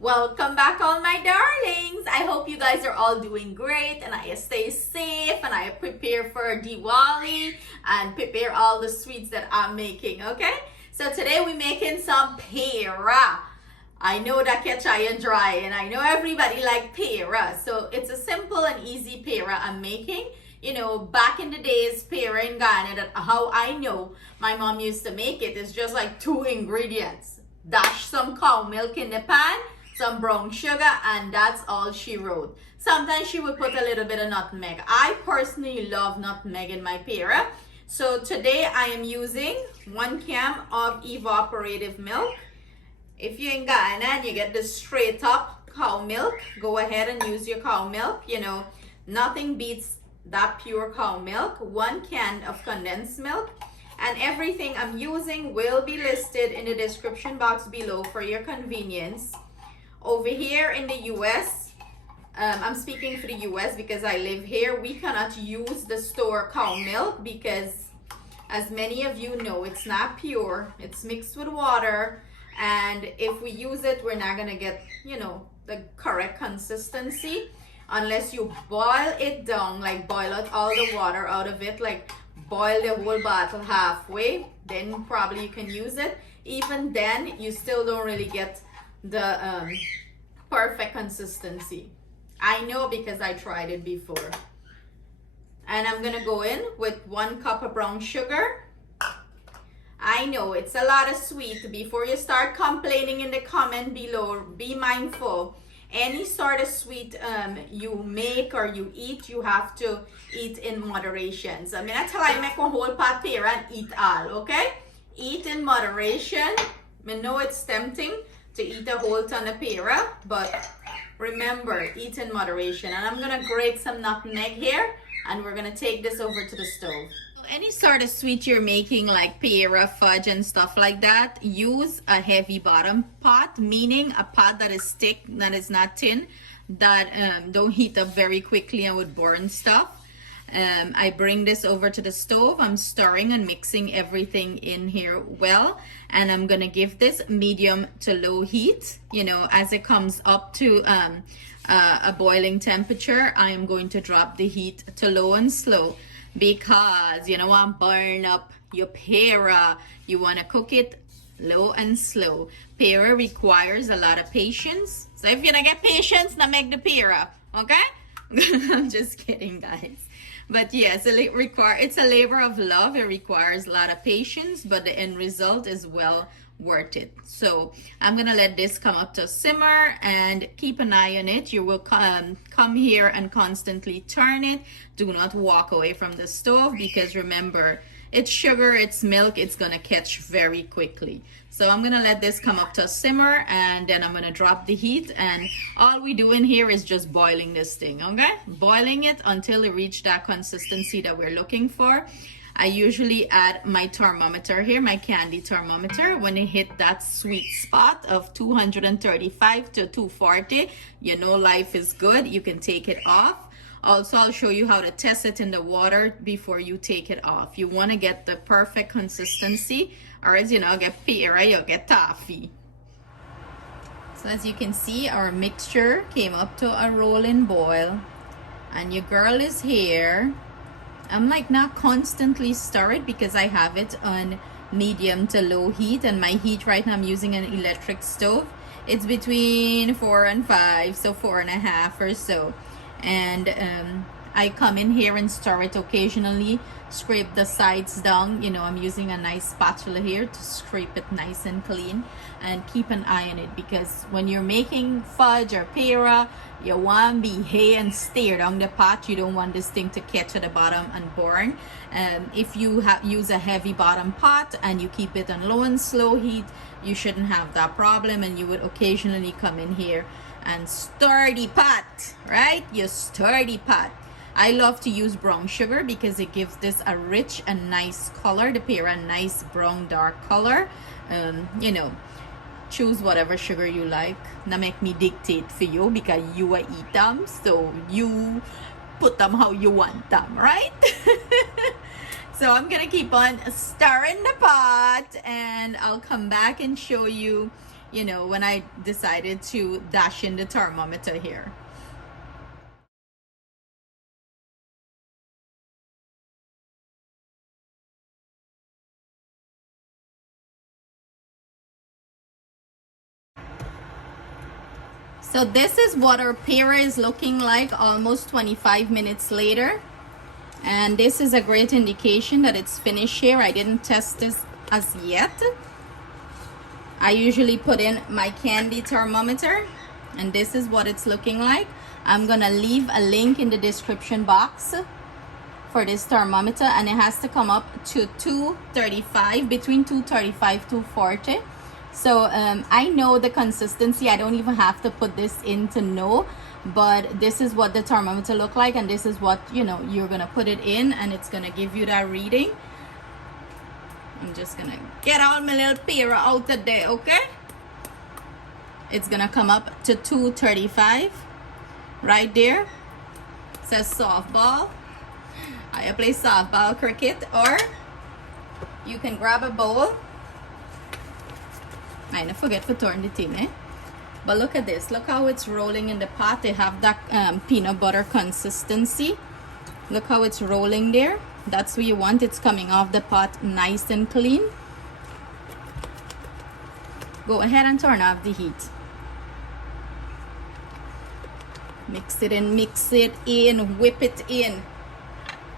Welcome back, all my darlings. I hope you guys are all doing great and I stay safe and I prepare for Diwali and prepare all the sweets that I'm making, okay? So today we're making some Peera. I know that catch iron dry and I know everybody like Peera. So it's a simple and easy Peera I'm making. You know, back in the days, Peera in Ghana, that how I know my mom used to make it is just like 2 ingredients. Dash some cow milk in the pan, some brown sugar, and that's all she wrote. Sometimes she would put a little bit of nutmeg. I personally love nutmeg in my Peera. So today I am using 1 can of evaporated milk. If you're in Ghana and you get the straight up cow milk, go ahead and use your cow milk. You know, nothing beats that pure cow milk. 1 can of condensed milk. And everything I'm using will be listed in the description box below for your convenience. Over here in the US, I'm speaking for the US because I live here, we cannot use the store cow milk because, as many of you know, it's not pure. It's mixed with water, and if we use it, we're not gonna get, you know, the correct consistency unless you boil it down, like boil out all the water out of it, like boil the whole bottle halfway, then probably you can use it. Even then, you still don't really get the perfect consistency. I know because I tried it before. And I'm gonna go in with 1 cup of brown sugar. I know it's a lot of sweet. Before you start complaining in the comment below, be mindful. Any sort of sweet you make or you eat, you have to eat in moderation. So I'm gonna tell you, make a whole pot Peera and eat all, okay? Eat in moderation. I know it's tempting to eat a whole ton of Peera, but remember, eat in moderation. And I'm gonna grate some nutmeg here, and we're gonna take this over to the stove. Any sort of sweet you're making, like Peera, fudge, and stuff like that, use a heavy bottom pot, meaning a pot that is thick, that is not thin, that don't heat up very quickly and would burn stuff. I bring this over to the stove. I'm stirring and mixing everything in here well, and I'm gonna give this medium to low heat. You know, as it comes up to a boiling temperature, I am going to drop the heat to low and slow, because you don't want to burn up your Peera. You want to cook it low and slow. Peera requires a lot of patience, so if you don't get patience, not make the Peera, okay? I'm just kidding, guys. But yes, it's a labor of love. It requires a lot of patience, but the end result is well worth it. So I'm gonna let this come up to simmer and keep an eye on it. You will come here and constantly turn it. Do not walk away from the stove, because remember, it's sugar, it's milk, it's gonna catch very quickly. So I'm gonna let this come up to simmer, and then I'm gonna drop the heat, and all we do in here is just boiling this thing, okay? Boiling it until it reach that consistency that we're looking for. I usually add my thermometer here, my candy thermometer. When it hit that sweet spot of 235 to 240, you know life is good. You can take it off. Also, I'll show you how to test it in the water before you take it off. You want to get the perfect consistency, or as you know, get Peera, you'll get toffee. So as you can see, our mixture came up to a rolling boil, and your girl is here. I'm like not constantly stir it because I have it on medium to low heat, and my heat right now, I'm using an electric stove. It's between 4 and 5, so 4.5 or so. And I come in here and stir it occasionally, scrape the sides down. You know, I'm using a nice spatula here to scrape it nice and clean, and keep an eye on it, because when you're making fudge or Peera, you want to be hay and steer down the pot. You don't want this thing to catch at the bottom and burn. If you use a heavy bottom pot and you keep it on low and slow heat, you shouldn't have that problem, and you would occasionally come in here and stir the pot, right? You stir the pot. I love to use brown sugar because it gives this a rich and nice color. The Peera, nice brown dark color. You know, choose whatever sugar you like. Not make me dictate for you, because you eat them, so you put them how you want them, right? So I'm gonna keep on stirring the pot, and I'll come back and show you you know, when I decided to dash in the thermometer here. So this is what our peera is looking like almost 25 minutes later. And this is a great indication that it's finished here. I didn't test this as yet. I usually put in my candy thermometer, and this is what it's looking like. I'm gonna leave a link in the description box for this thermometer, and it has to come up to 235, between 235 to 240. So I know the consistency. I don't even have to put this in to know, but this is what the thermometer look like, and this is what, you know, you're gonna put it in, and it's gonna give you that reading. I'm just gonna get all my little peera out today, okay? It's gonna come up to 235 right there. It says softball. I play softball, cricket, or you can grab a bowl. I don't forget to turn the thing, eh? But look at this. Look how it's rolling in the pot. They have that peanut butter consistency. Look how it's rolling there. That's what you want. It's coming off the pot nice and clean. Go ahead and turn off the heat. Mix it in, whip it in.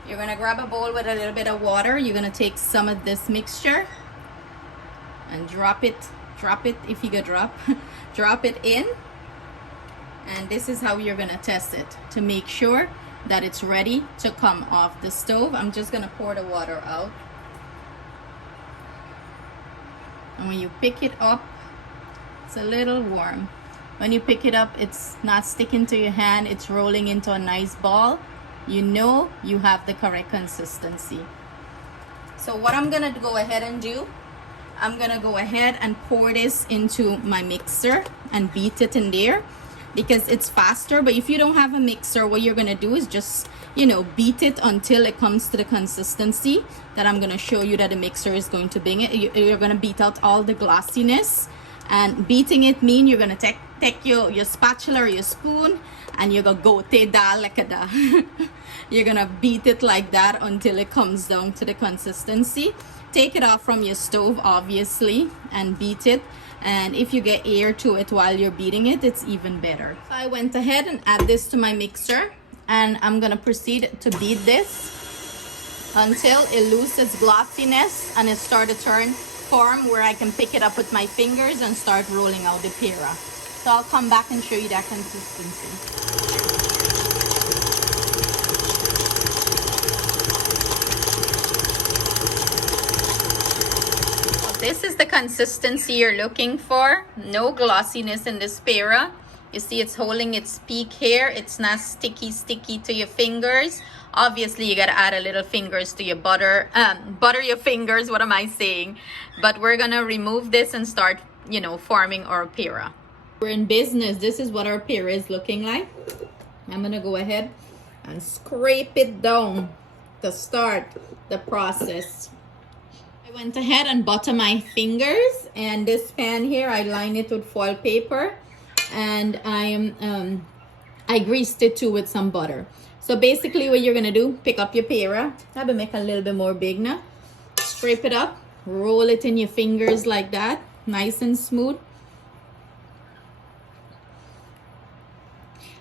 You're gonna grab a bowl with a little bit of water. You're gonna take some of this mixture and drop it if you could drop it in. And this is how you're gonna test it to make sure that it's ready to come off the stove. I'm just gonna pour the water out. And when you pick it up, it's a little warm. When you pick it up, it's not sticking to your hand. It's rolling into a nice ball. You know you have the correct consistency. So what I'm gonna go ahead and do, I'm gonna go ahead and pour this into my mixer and beat it in there, because it's faster. But if you don't have a mixer, what you're gonna do is just, you know, beat it until it comes to the consistency that I'm gonna show you that the mixer is going to bring it. You're gonna beat out all the glossiness. And beating it mean you're gonna take your spatula or your spoon, and you're gonna go te da like da. You're gonna beat it like that until it comes down to the consistency. Take it off from your stove, obviously, and beat it. And if you get air to it while you're beating it, it's even better. So I went ahead and add this to my mixer, and I'm gonna proceed to beat this until it loses glossiness and it starts to turn form where I can pick it up with my fingers and start rolling out the peera. So I'll come back and show you that consistency. This is the consistency you're looking for. No glossiness in this peera. You see it's holding its peak here. It's not sticky to your fingers. Obviously you gotta add a little fingers to your butter your fingers, what am I saying? But we're gonna remove this and start, you know, forming our peera. We're in business. This is what our peera is looking like. I'm gonna go ahead and scrape it down to start the process. I went ahead and butter my fingers, and this pan here I line it with foil paper, and I greased it too with some butter. So basically what you're gonna do, pick up your peera. I will make a little bit more big now. Scrape it up, roll it in your fingers like that, nice and smooth.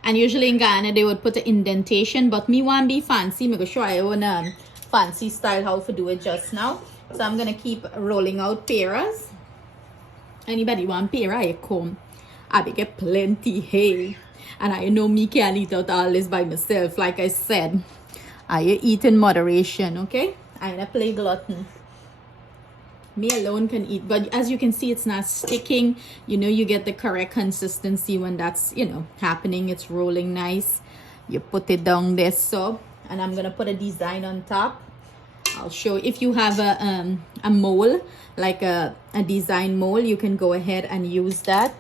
And usually in Ghana they would put an indentation, but me want be fancy. I'm gonna show you one fancy style how to do it just now. So I'm gonna keep rolling out peeras. Anybody want peera? I come. I be get plenty, hey. And I know me can't eat out all this by myself. Like I said, I eat in moderation, okay? I don't play glutton. Me alone can eat, but as you can see, it's not sticking. You know, you get the correct consistency when that's, you know, happening. It's rolling nice. You put it down there, so. And I'm gonna put a design on top. I'll show you. If you have a mold, like a design mold, you can go ahead and use that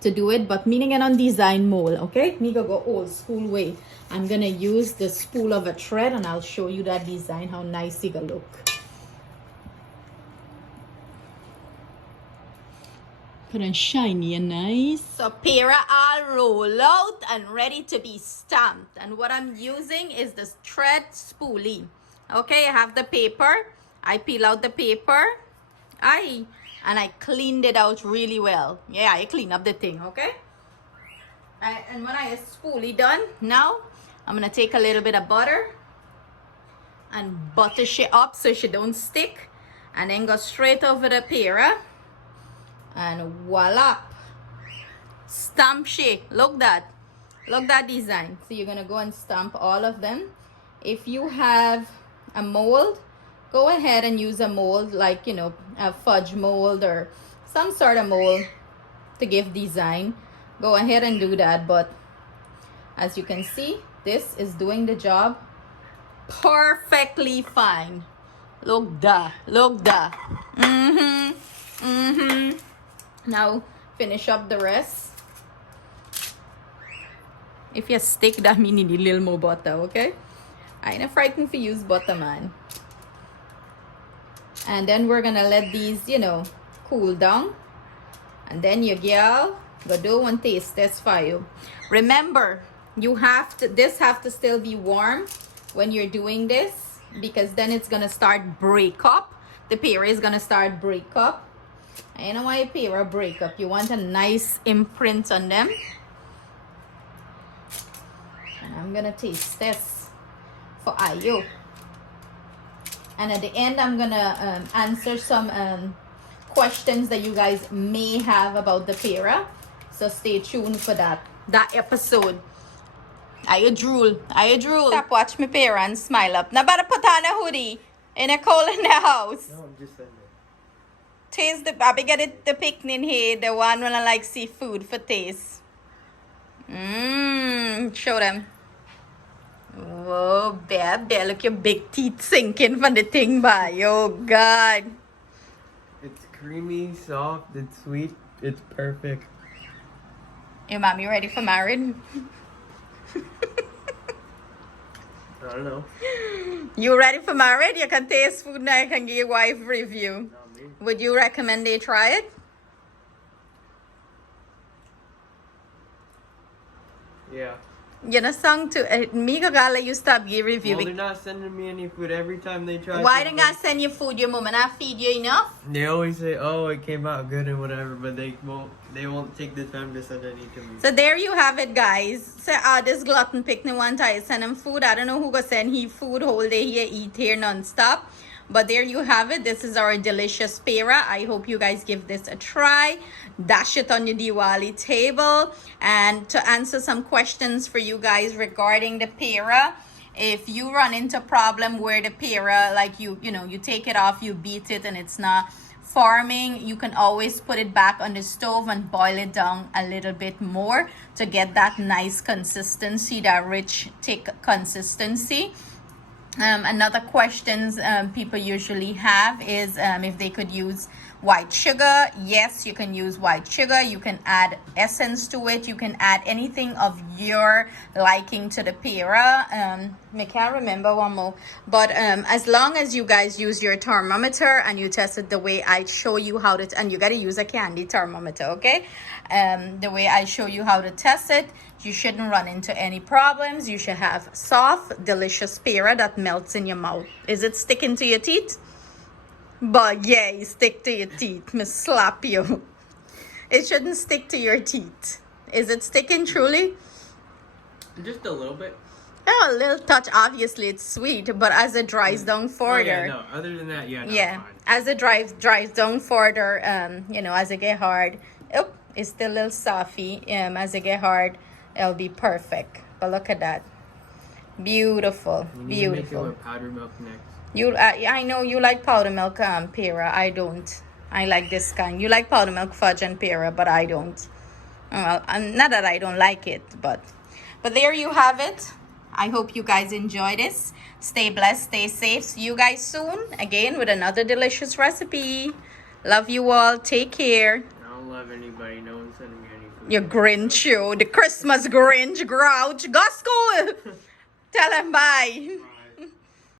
to do it. But meaning it on design mold, okay? Me go old school way. I'm gonna use the spool of a thread, and I'll show you that design, how nice it gonna look. Put on shiny and nice. So Peera all roll out and ready to be stamped. And what I'm using is this thread spoolie. Okay, I have the paper. I peel out the paper. And I cleaned it out really well. Yeah, I clean up the thing, okay? And when I spoolie done, now I'm gonna take a little bit of butter and butter she up so she don't stick. And then go straight over the Peera. And voila. Stamp she. Look that design. So you're gonna go and stamp all of them. If you have a mold, go ahead and use a mold, like, you know, a fudge mold or some sort of mold to give design. Go ahead and do that. But as you can see, this is doing the job perfectly fine. Look that. Now finish up the rest. If you stick, that means you need a little more butter, okay? I ain't frightened for use butter, man. And then we're gonna let these, you know, cool down. And then your girl go do one taste test for you. Remember, this have to still be warm when you're doing this, because then it's gonna start break up. The Peera is gonna start break up. I know why Peera break up. You want a nice imprint on them. And I'm gonna taste this for you. And at the end, I'm gonna answer some questions that you guys may have about the Peera. So stay tuned for that episode. I drool. Stop, watch me Peera and smile up. Now better put on a hoodie in a cold in the house. No, I'm just saying that. Taste I get it, the picnic here, the one when I like seafood for taste. Show them. Whoa, babe, look your big teeth sinking from the thing by. Oh God. It's creamy, soft, it's sweet, it's perfect. Your mommy ready for marriage? I don't know. You ready for marriage? You can taste food now, you can give your wife review. Not me. Would you recommend they try it? Yeah. You know, song to me gala you stop give review. Well, they're not sending me any food every time they try. Why they not send you food? Your mom and I feed you enough? They always say, "Oh, it came out good" and whatever, but they won't take the time to send any to me. So there you have it, guys. So this glutton picnic one time send him food. I don't know who go send he food whole day here, eat here non-stop. But there you have it. This is our delicious Peera. I hope you guys give this a try. Dash it on your Diwali table. And to answer some questions for you guys regarding the Peera, if you run into problem where the Peera, like you take it off, you beat it and it's not forming, you can always put it back on the stove and boil it down a little bit more to get that nice consistency, that rich, thick consistency. Another questions people usually have is if they could use white sugar. Yes, you can use white sugar. You can add essence to it. You can add anything of your liking to the Peera. I can't remember one more. But as long as you guys use your thermometer and you test it the way I show you how to, and you got to use a candy thermometer, okay? The way I show you how to test it, you shouldn't run into any problems. You should have soft, delicious Peera that melts in your mouth. Is it sticking to your teeth? But yeah, it stick to your teeth. Me slap you. It shouldn't stick to your teeth. Is it sticking truly? Just a little bit. Oh, a little touch. Obviously, it's sweet, but as it dries down further. Oh, yeah, no. Other than that, yeah. No, Yeah, fine. as it dries down further, as it get hard, it's still a little softy. As it get hard, it'll be perfect. But look at that, beautiful, You need to make it beautiful. with powdered milk next. I know you like powder milk, Peera. I don't. I like this kind. You like powder milk fudge and Peera, but I don't. Well, not that I don't like it, but there you have it. I hope you guys enjoy this. Stay blessed, stay safe. See you guys soon again with another delicious recipe. Love you all. Take care. I don't love anybody. No one's sending me any food. Your Grinch, you, the Christmas Grinch, grouch. Go school. Tell them bye. Bye.